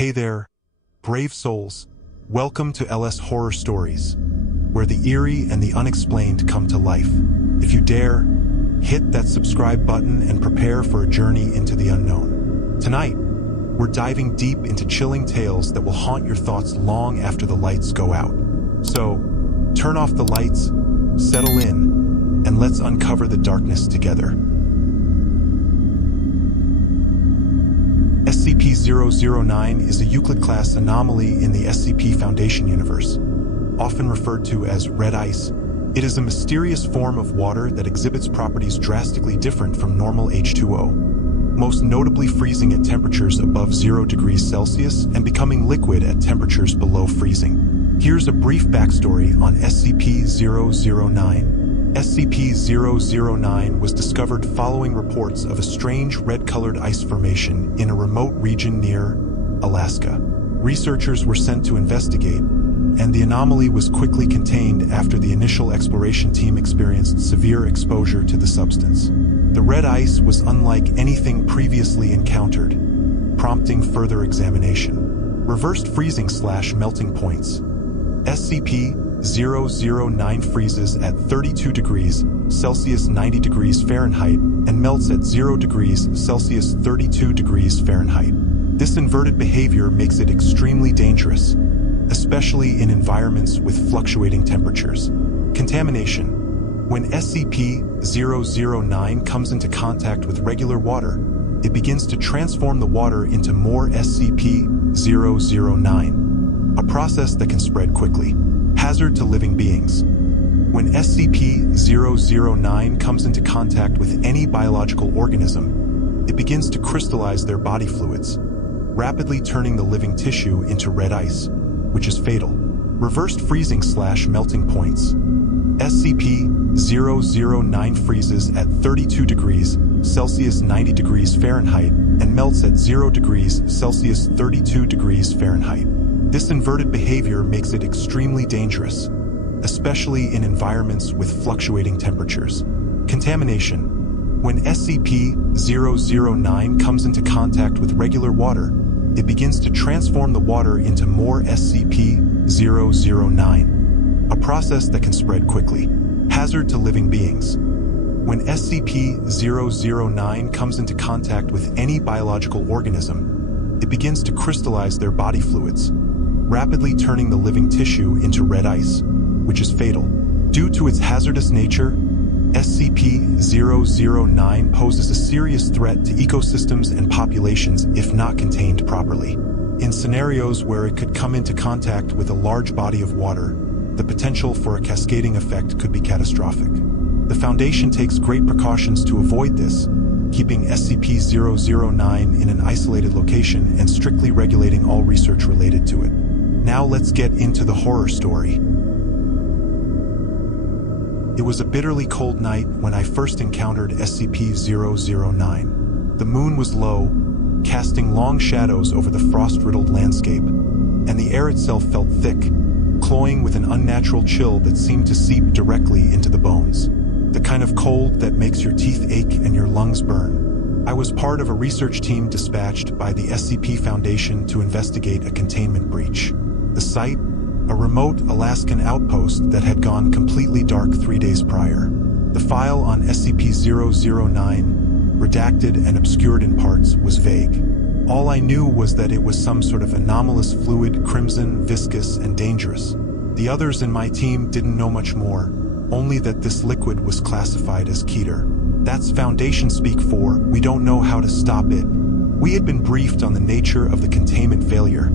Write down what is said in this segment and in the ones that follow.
Hey there, brave souls. Welcome to LS Horror Stories, where the eerie and the unexplained come to life. If you dare, hit that subscribe button and prepare for a journey into the unknown. Tonight, we're diving deep into chilling tales that will haunt your thoughts long after the lights go out. So, turn off the lights, settle in, and let's uncover the darkness together. SCP-009 is a Euclid-class anomaly in the SCP Foundation universe. Often referred to as red ice, it is a mysterious form of water that exhibits properties drastically different from normal H2O, most notably freezing at temperatures above 0 degrees Celsius and becoming liquid at temperatures below freezing. Here's a brief backstory on SCP-009. SCP-009 was discovered following reports of a strange red-colored ice formation in a remote region near Alaska. Researchers were sent to investigate, and the anomaly was quickly contained after the initial exploration team experienced severe exposure to the substance. The red ice was unlike anything previously encountered, prompting further examination. Reversed freezing/melting points. SCP-009 freezes at 32 degrees Celsius 90 degrees Fahrenheit and melts at 0 degrees Celsius 32 degrees Fahrenheit. This inverted behavior makes it extremely dangerous, especially in environments with fluctuating temperatures. Contamination. When SCP-009 comes into contact with regular water, it begins to transform the water into more SCP-009, a process that can spread quickly. Hazard to living beings. When SCP-009 comes into contact with any biological organism, it begins to crystallize their body fluids, rapidly turning the living tissue into red ice, which is fatal. Reversed freezing/melting points. SCP-009 freezes at 32 degrees Celsius 90 degrees Fahrenheit and melts at 0 degrees Celsius 32 degrees Fahrenheit. This inverted behavior makes it extremely dangerous, especially in environments with fluctuating temperatures. Contamination. When SCP-009 comes into contact with regular water, it begins to transform the water into more SCP-009, a process that can spread quickly. Hazard to living beings. When SCP-009 comes into contact with any biological organism, it begins to crystallize their body fluids, rapidly turning the living tissue into red ice, which is fatal. Due to its hazardous nature, SCP-009 poses a serious threat to ecosystems and populations if not contained properly. In scenarios where it could come into contact with a large body of water, the potential for a cascading effect could be catastrophic. The Foundation takes great precautions to avoid this, keeping SCP-009 in an isolated location and strictly regulating all research related to it. Now let's get into the horror story. It was a bitterly cold night when I first encountered SCP-009. The moon was low, casting long shadows over the frost-riddled landscape, and the air itself felt thick, cloying with an unnatural chill that seemed to seep directly into the bones. The kind of cold that makes your teeth ache and your lungs burn. I was part of a research team dispatched by the SCP Foundation to investigate a containment breach. The site, a remote Alaskan outpost that had gone completely dark 3 days prior. The file on SCP-009, redacted and obscured in parts, was vague. All I knew was that it was some sort of anomalous fluid, crimson, viscous, and dangerous. The others in my team didn't know much more, only that this liquid was classified as Keter. That's Foundation speak for, we don't know how to stop it. We had been briefed on the nature of the containment failure.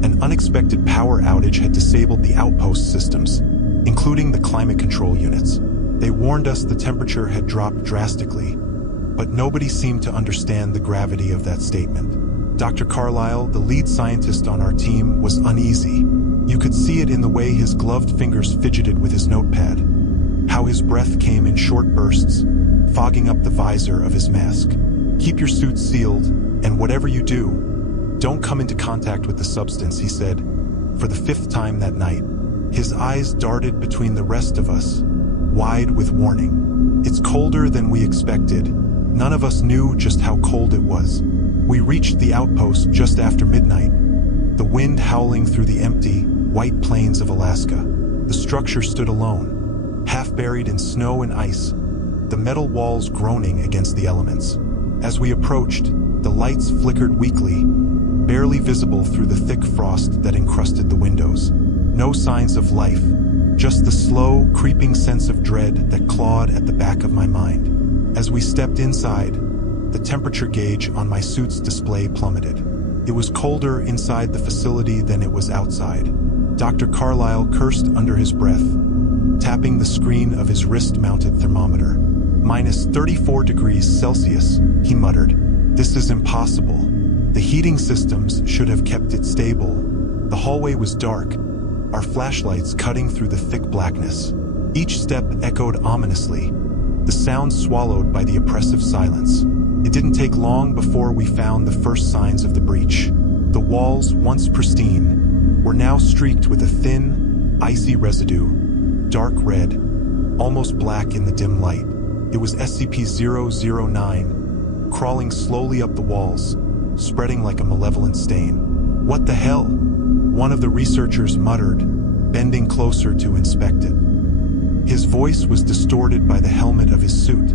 An unexpected power outage had disabled the outpost systems, including the climate control units. They warned us the temperature had dropped drastically, but nobody seemed to understand the gravity of that statement. Dr. Carlisle, the lead scientist on our team, was uneasy. You could see it in the way his gloved fingers fidgeted with his notepad, how his breath came in short bursts, fogging up the visor of his mask. Keep your suit sealed, and whatever you do, don't come into contact with the substance, he said, for the 5th time that night. His eyes darted between the rest of us, wide with warning. It's colder than we expected. None of us knew just how cold it was. We reached the outpost just after midnight, the wind howling through the empty, white plains of Alaska. The structure stood alone, half buried in snow and ice, the metal walls groaning against the elements. As we approached, the lights flickered weakly, barely visible through the thick frost that encrusted the windows. No signs of life, just the slow, creeping sense of dread that clawed at the back of my mind. As we stepped inside, the temperature gauge on my suit's display plummeted. It was colder inside the facility than it was outside. Dr. Carlyle cursed under his breath, tapping the screen of his wrist-mounted thermometer. "Minus 34 degrees Celsius, he muttered. "This is impossible. The heating systems should have kept it stable." The hallway was dark, our flashlights cutting through the thick blackness. Each step echoed ominously, the sound swallowed by the oppressive silence. It didn't take long before we found the first signs of the breach. The walls, once pristine, were now streaked with a thin, icy residue, dark red, almost black in the dim light. It was SCP-009, crawling slowly up the walls, spreading like a malevolent stain. "What the hell?" one of the researchers muttered, bending closer to inspect it. His voice was distorted by the helmet of his suit,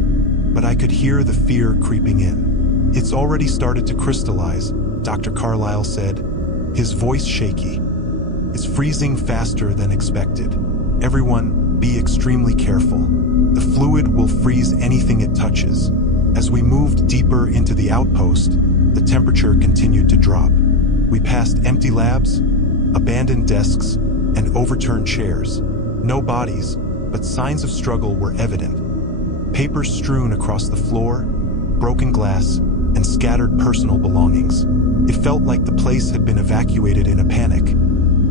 but I could hear the fear creeping in. "It's already started to crystallize," Dr. Carlyle said, his voice shaky. "It's freezing faster than expected. Everyone, be extremely careful. The fluid will freeze anything it touches." As we moved deeper into the outpost, the temperature continued to drop. We passed empty labs, abandoned desks, and overturned chairs. No bodies, but signs of struggle were evident. Papers strewn across the floor, broken glass, and scattered personal belongings. It felt like the place had been evacuated in a panic,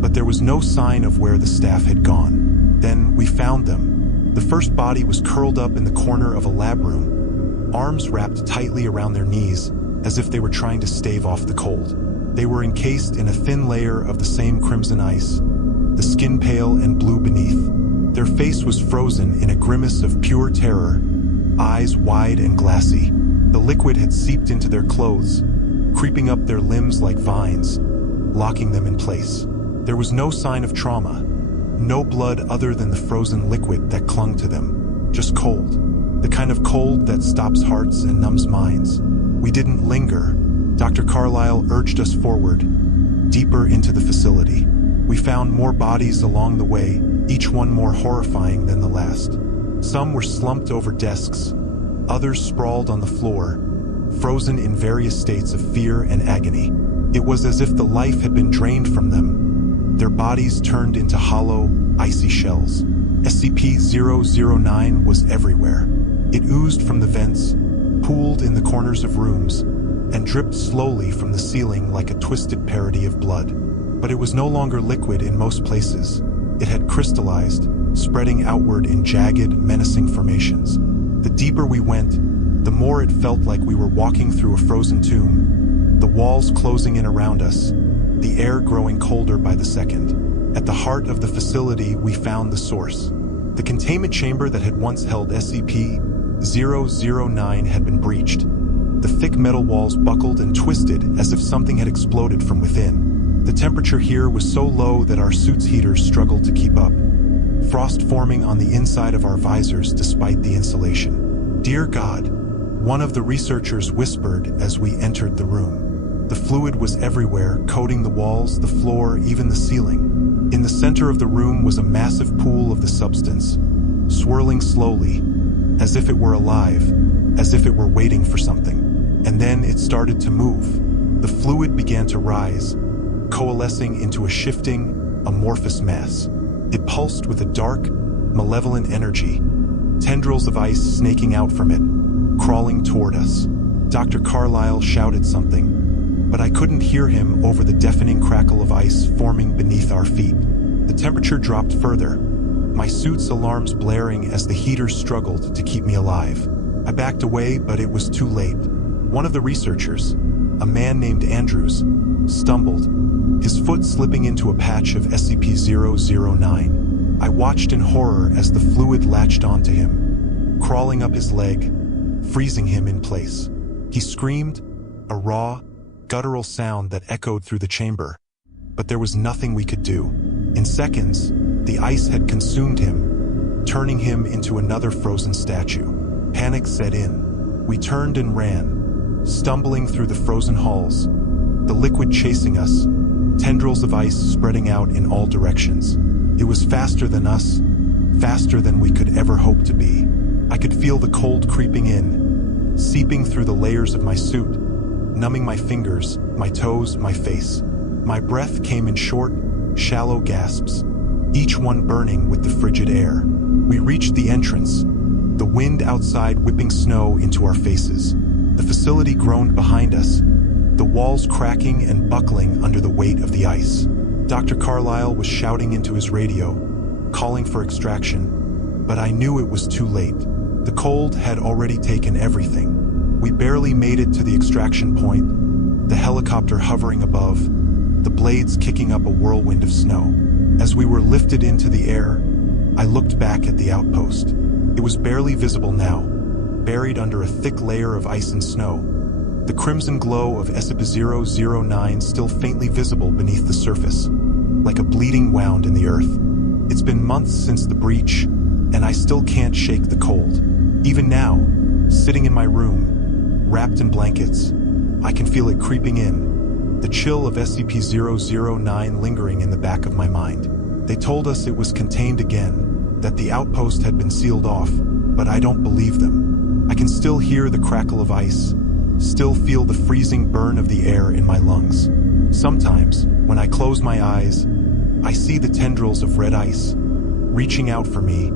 but there was no sign of where the staff had gone. Then we found them. The first body was curled up in the corner of a lab room, arms wrapped tightly around their knees as if they were trying to stave off the cold. They were encased in a thin layer of the same crimson ice, the skin pale and blue beneath. Their face was frozen in a grimace of pure terror, eyes wide and glassy. The liquid had seeped into their clothes, creeping up their limbs like vines, locking them in place. There was no sign of trauma, no blood other than the frozen liquid that clung to them, just cold. The kind of cold that stops hearts and numbs minds. We didn't linger. Dr. Carlyle urged us forward, deeper into the facility. We found more bodies along the way, each one more horrifying than the last. Some were slumped over desks, others sprawled on the floor, frozen in various states of fear and agony. It was as if the life had been drained from them, their bodies turned into hollow, icy shells. SCP-009 was everywhere. It oozed from the vents, pooled in the corners of rooms, and dripped slowly from the ceiling like a twisted parody of blood. But it was no longer liquid in most places. It had crystallized, spreading outward in jagged, menacing formations. The deeper we went, the more it felt like we were walking through a frozen tomb, the walls closing in around us, the air growing colder by the second. At the heart of the facility, we found the source. The containment chamber that had once held SCP-009 had been breached. The thick metal walls buckled and twisted as if something had exploded from within. The temperature here was so low that our suit's heaters struggled to keep up, frost forming on the inside of our visors despite the insulation. "Dear God," one of the researchers whispered as we entered the room. The fluid was everywhere, coating the walls, the floor, even the ceiling. In the center of the room was a massive pool of the substance, swirling slowly, as if it were alive, as if it were waiting for something. And then it started to move. The fluid began to rise, coalescing into a shifting, amorphous mass. It pulsed with a dark, malevolent energy, tendrils of ice snaking out from it, crawling toward us. Dr. Carlyle shouted something, but I couldn't hear him over the deafening crackle of ice forming beneath our feet. The temperature dropped further, my suit's alarms blaring as the heaters struggled to keep me alive. I backed away, but it was too late. One of the researchers, a man named Andrews, stumbled, his foot slipping into a patch of SCP-009. I watched in horror as the fluid latched onto him, crawling up his leg, freezing him in place. He screamed, a raw, guttural sound that echoed through the chamber. but there was nothing we could do. In seconds, the ice had consumed him, turning him into another frozen statue. Panic set in. We turned and ran, stumbling through the frozen halls, the liquid chasing us, tendrils of ice spreading out in all directions. It was faster than us, faster than we could ever hope to be. I could feel the cold creeping in, seeping through the layers of my suit, numbing my fingers, my toes, my face. My breath came in short, shallow gasps, each one burning with the frigid air. We reached the entrance, the wind outside whipping snow into our faces. The facility groaned behind us, the walls cracking and buckling under the weight of the ice. Dr. Carlyle was shouting into his radio, calling for extraction, but I knew it was too late. The cold had already taken everything. We barely made it to the extraction point, the helicopter hovering above, the blades kicking up a whirlwind of snow. As we were lifted into the air, I looked back at the outpost. It was barely visible now, buried under a thick layer of ice and snow. The crimson glow of SCP-009 still faintly visible beneath the surface, like a bleeding wound in the earth. It's been months since the breach, and I still can't shake the cold. Even now, sitting in my room, wrapped in blankets, I can feel it creeping in, the chill of SCP-009 lingering in the back of my mind. They told us it was contained again, that the outpost had been sealed off, but I don't believe them. I can still hear the crackle of ice, still feel the freezing burn of the air in my lungs. Sometimes, when I close my eyes, I see the tendrils of red ice, reaching out for me,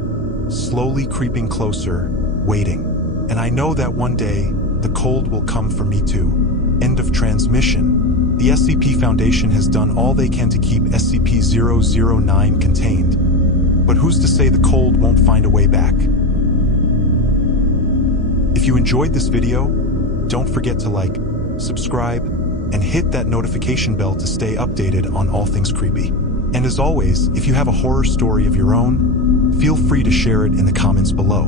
slowly creeping closer, waiting. And I know that one day, the cold will come for me too. End of transmission. The SCP Foundation has done all they can to keep SCP-009 contained. But who's to say the cold won't find a way back? If you enjoyed this video, don't forget to like, subscribe, and hit that notification bell to stay updated on all things creepy. And as always, if you have a horror story of your own, feel free to share it in the comments below.